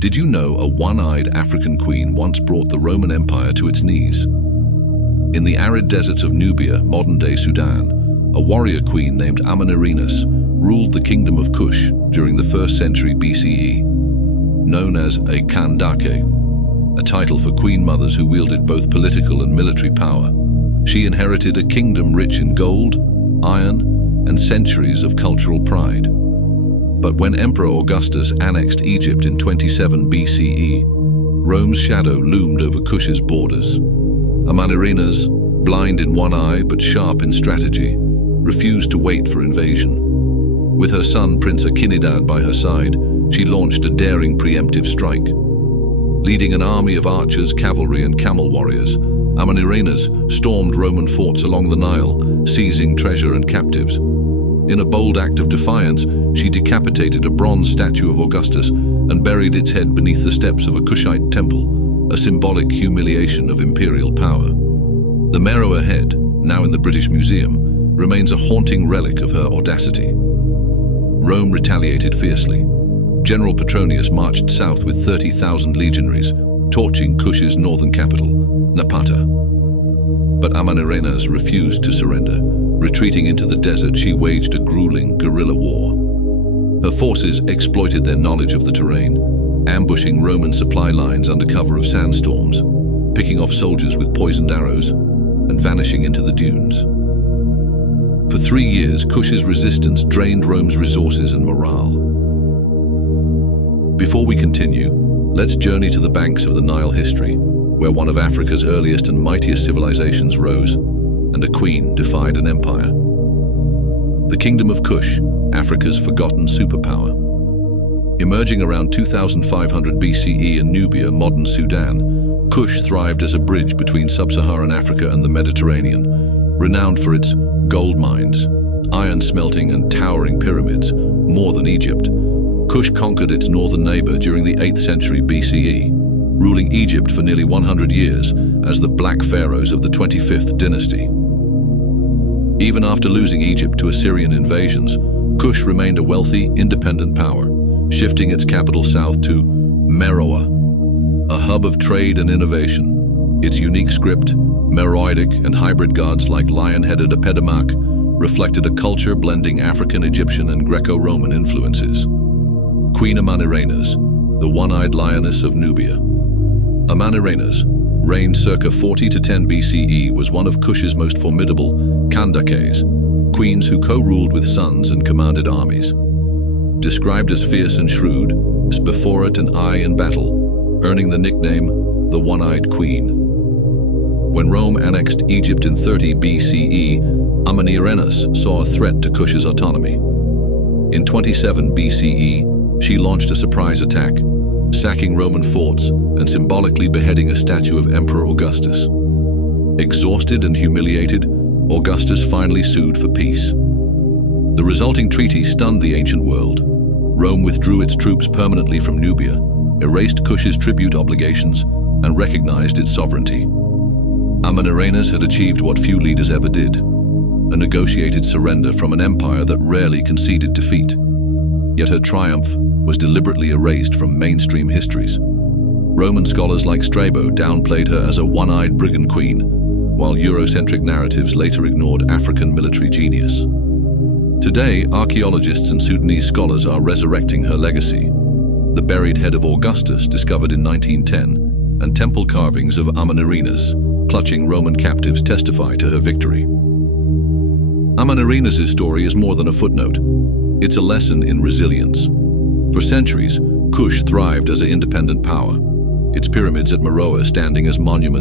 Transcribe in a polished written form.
Did you know a one-eyed African queen once brought the Roman Empire to its knees? In the arid deserts of Nubia, modern-day Sudan, a warrior queen named Amanirenas ruled the kingdom of Kush during the 1st century BCE. Known as a Kandake, a title for queen mothers who wielded both political and military power, she inherited a kingdom rich in gold, iron, and centuries of cultural pride. But when Emperor Augustus annexed Egypt in 27 BCE, Rome's shadow loomed over Kush's borders. Amanirenas, blind in one eye but sharp in strategy, refused to wait for invasion. With her son Prince Akinidad by her side, she launched a daring preemptive strike. Leading an army of archers, cavalry, and camel warriors, Amanirenas stormed Roman forts along the Nile, seizing treasure and captives. In a bold act of defiance, she decapitated a bronze statue of Augustus and buried its head beneath the steps of a Kushite temple, a symbolic humiliation of imperial power. The Meroe head, now in the British Museum, remains a haunting relic of her audacity. Rome retaliated fiercely. General Petronius marched south with 30,000 legionaries, torching Kush's northern capital, Napata. But Amanirenas refused to surrender. Retreating into the desert, she waged a grueling guerrilla war. Her forces exploited their knowledge of the terrain, ambushing Roman supply lines under cover of sandstorms, picking off soldiers with poisoned arrows, and vanishing into the dunes. For 3 years, Kush's resistance drained Rome's resources and morale. Before we continue, let's journey to the banks of the Nile history, where one of Africa's earliest and mightiest civilizations rose, and a queen defied an empire. The Kingdom of Kush, Africa's forgotten superpower. Emerging around 2500 BCE in Nubia, modern Sudan, Kush thrived as a bridge between sub-Saharan Africa and the Mediterranean, renowned for its gold mines, iron smelting, and towering pyramids. More than Egypt, Kush conquered its northern neighbor during the 8th century BCE, ruling Egypt for nearly 100 years as the Black Pharaohs of the 25th dynasty. Even after losing Egypt to Assyrian invasions, Kush remained a wealthy, independent power, shifting its capital south to Meroe, a hub of trade and innovation. Its unique script, Meroitic, and hybrid gods like lion-headed Apedemak reflected a culture blending African, Egyptian, and Greco-Roman influences. Queen Amanirenas, the one-eyed lioness of Nubia. Amanirenas, reigned circa 40 to 10 BCE, was one of Kush's most formidable Kandakes, queens who co-ruled with sons and commanded armies. Described as fierce and shrewd, beforehand an eye in battle, earning the nickname the One-Eyed Queen. When Rome annexed Egypt in 30 BCE, Amanirenas saw a threat to Kush's autonomy. In 27 BCE, she launched a surprise attack, sacking Roman forts and symbolically beheading a statue of Emperor Augustus. Exhausted and humiliated, Augustus finally sued for peace. The resulting treaty stunned the ancient world. Rome withdrew its troops permanently from Nubia, erased Kush's tribute obligations, and recognized its sovereignty. Amanirenas had achieved what few leaders ever did, a negotiated surrender from an empire that rarely conceded defeat. Yet her triumph was deliberately erased from mainstream histories. Roman scholars like Strabo downplayed her as a one-eyed brigand queen, while Eurocentric narratives later ignored African military genius. Today, archaeologists and Sudanese scholars are resurrecting her legacy. The buried head of Augustus, discovered in 1910, and temple carvings of Amanirenas, clutching Roman captives, testify to her victory. Amanirenas' story is more than a footnote. It's a lesson in resilience. For centuries, Kush thrived as an independent power, its pyramids at Meroe standing as monuments